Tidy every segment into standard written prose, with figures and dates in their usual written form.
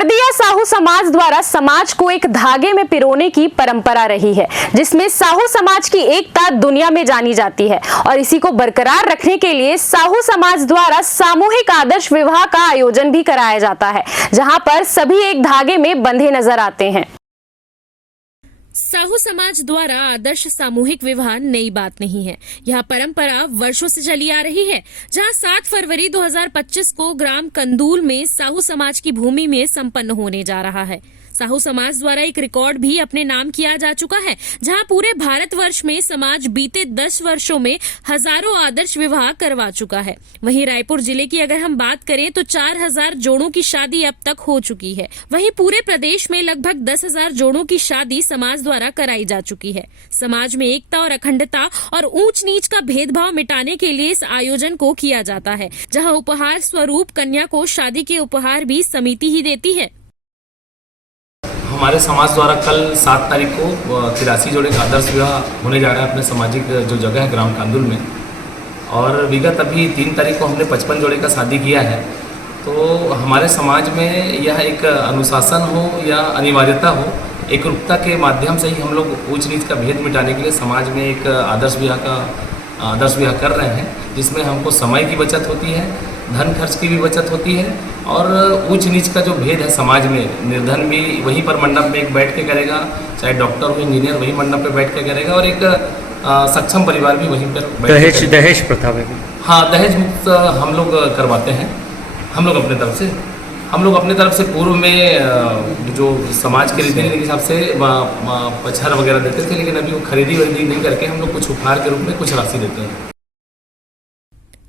हरदिया साहू समाज द्वारा समाज को एक धागे में पिरोने की परंपरा रही है, जिसमें साहू समाज की एकता दुनिया में जानी जाती है और इसी को बरकरार रखने के लिए साहू समाज द्वारा सामूहिक आदर्श विवाह का आयोजन भी कराया जाता है, जहां पर सभी एक धागे में बंधे नजर आते हैं। साहू समाज द्वारा आदर्श सामूहिक विवाह नई बात नहीं है। यह परंपरा वर्षों से चली आ रही है, जहां 7 फरवरी 2025 को ग्राम कंदूल में साहू समाज की भूमि में संपन्न होने जा रहा है। साहू समाज द्वारा एक रिकॉर्ड भी अपने नाम किया जा चुका है, जहां पूरे भारतवर्ष में समाज बीते 10 वर्षों में हजारों आदर्श विवाह करवा चुका है। वहीं रायपुर जिले की अगर हम बात करें तो 4000 जोड़ों की शादी अब तक हो चुकी है। वहीं पूरे प्रदेश में लगभग 10,000 जोड़ों की शादी समाज द्वारा कराई जा चुकी है। समाज में एकता और अखंडता और ऊंच नीच का भेदभाव मिटाने के लिए इस आयोजन को किया जाता है, जहाँ उपहार स्वरूप कन्या को शादी के उपहार भी समिति ही देती है। हमारे समाज द्वारा कल 7 तारीख को 83 जोड़े का आदर्श विवाह होने जा रहा है अपने सामाजिक जो जगह है ग्राम कांदुल में। और विगत अभी 3 तारीख को हमने 55 जोड़े का शादी किया है। तो हमारे समाज में यह एक अनुशासन हो या अनिवार्यता हो, एकरूपता के माध्यम से ही हम लोग ऊंच नीच का भेद मिटाने के लिए समाज में एक आदर्श विवाह कर रहे हैं, जिसमें हमको समय की बचत होती है, धन खर्च की भी बचत होती है और ऊंच नीच का जो भेद है समाज में, निर्धन भी वहीं पर मंडप में एक बैठ के करेगा, चाहे डॉक्टर हो इंजीनियर वहीं मंडप पे बैठ के करेगा और एक सक्षम परिवार भी वहीं पर दहेज प्रथा में भी हाँ दहेज मुक्त हम लोग करवाते हैं। हम लोग अपने तरफ से पूर्व में जो समाज के रीति के हिसाब से पचहर वगैरह देते थे, लेकिन अभी वो खरीदी नहीं करके हम लोग कुछ उपहार के रूप में कुछ राशि देते हैं।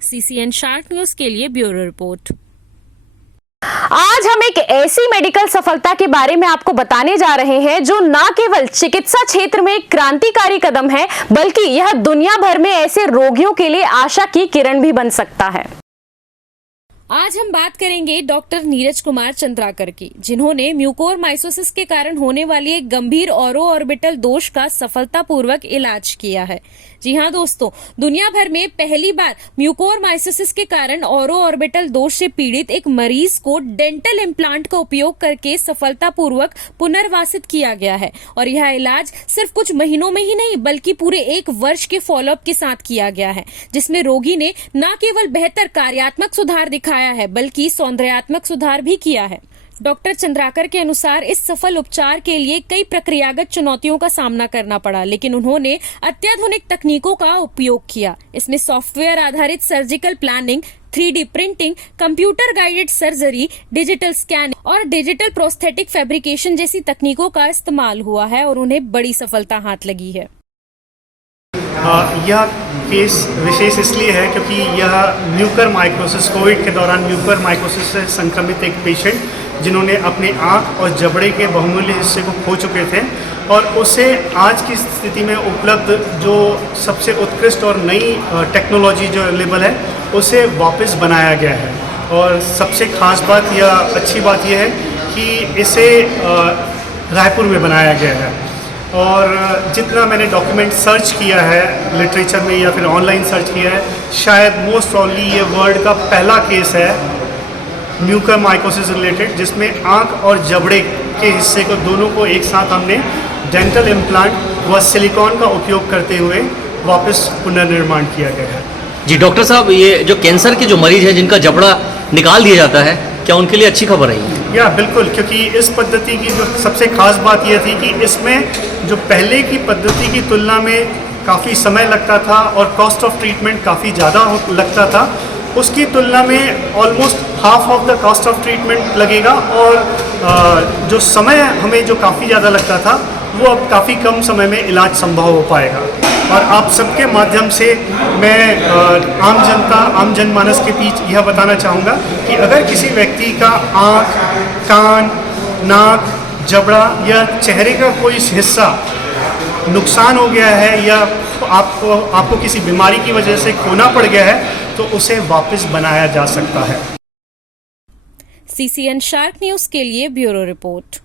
CCN शार्क न्यूज के लिए ब्यूरो रिपोर्ट। आज हम एक ऐसी मेडिकल सफलता के बारे में आपको बताने जा रहे हैं जो न केवल चिकित्सा क्षेत्र में एक क्रांतिकारी कदम है, बल्कि यह दुनिया भर में ऐसे रोगियों के लिए आशा की किरण भी बन सकता है। आज हम बात करेंगे डॉक्टर नीरज कुमार चंद्राकर की, जिन्होंने म्यूकोरमाइकोसिस के कारण होने वाली एक गंभीर ऑरो ऑर्बिटल दोष का सफलतापूर्वक इलाज किया है। जी हाँ दोस्तों, दुनिया भर में पहली बार म्यूकोरमाइकोसिस के कारण ऑरो ऑर्बिटल दोष से पीड़ित एक मरीज को डेंटल इम्प्लांट का उपयोग करके सफलतापूर्वक पुनर्वासित किया गया है और यह इलाज सिर्फ कुछ महीनों में ही नहीं बल्कि पूरे 1 वर्ष के फॉलोअप के साथ किया गया है, जिसमें रोगी ने न केवल बेहतर कार्यात्मक सुधार दिखाया है बल्कि सौंदर्यात्मक सुधार भी किया है। डॉक्टर चंद्राकर के अनुसार इस सफल उपचार के लिए कई प्रक्रियागत चुनौतियों का सामना करना पड़ा, लेकिन उन्होंने अत्याधुनिक तकनीकों का उपयोग किया। इसमें सॉफ्टवेयर आधारित surgical planning, 3D printing, computer guided surgery, digital scan और डिजिटल प्रोस्थेटिक फैब्रिकेशन जैसी तकनीकों का इस्तेमाल हुआ है और उन्हें बड़ी सफलता हाथ लगी है। यह केस विशेष इसलिए है क्योंकि यह म्यूकोरमाइकोसिस, कोविड के दौरान म्यूकोरमाइकोसिस से संक्रमित एक पेशेंट जिन्होंने अपने आँख और जबड़े के बहुमूल्य हिस्से को खो चुके थे और उसे आज की स्थिति में उपलब्ध जो सबसे उत्कृष्ट और नई टेक्नोलॉजी जो अवेलेबल है उसे वापस बनाया गया है। और सबसे खास बात या अच्छी बात यह है कि इसे रायपुर में बनाया गया है। और जितना मैंने डॉक्यूमेंट सर्च किया है लिटरेचर में या फिर ऑनलाइन सर्च किया है, शायद मोस्ट प्रॉब्ली ये वर्ल्ड का पहला केस है म्यूकोरमाइकोसिस रिलेटेड जिसमें आँख और जबड़े के हिस्से को दोनों को एक साथ हमने डेंटल इम्प्लांट व सिलिकॉन का उपयोग करते हुए वापस पुनर्निर्माण किया गया है। जी डॉक्टर साहब, ये जो कैंसर के जो मरीज हैं जिनका जबड़ा निकाल दिया जाता है, क्या उनके लिए अच्छी खबर है? या बिल्कुल, क्योंकि इस पद्धति की जो सबसे खास बात यह थी कि इसमें जो पहले की पद्धति की तुलना में काफ़ी समय लगता था और कॉस्ट ऑफ ट्रीटमेंट काफ़ी ज़्यादा लगता था, उसकी तुलना में almost half of the cost of treatment लगेगा और जो समय हमें जो काफ़ी ज़्यादा लगता था वो अब काफ़ी कम समय में इलाज संभव हो पाएगा। और आप सबके माध्यम से मैं आम जनमानस के बीच यह बताना चाहूँगा कि अगर किसी व्यक्ति का आँख, कान, नाक, जबड़ा या चेहरे का कोई हिस्सा नुकसान हो गया है या आपको किसी बीमारी की वजह से खोना पड़ गया है तो उसे वापस बनाया जा सकता है। CCN शार्क न्यूज के लिए ब्यूरो रिपोर्ट।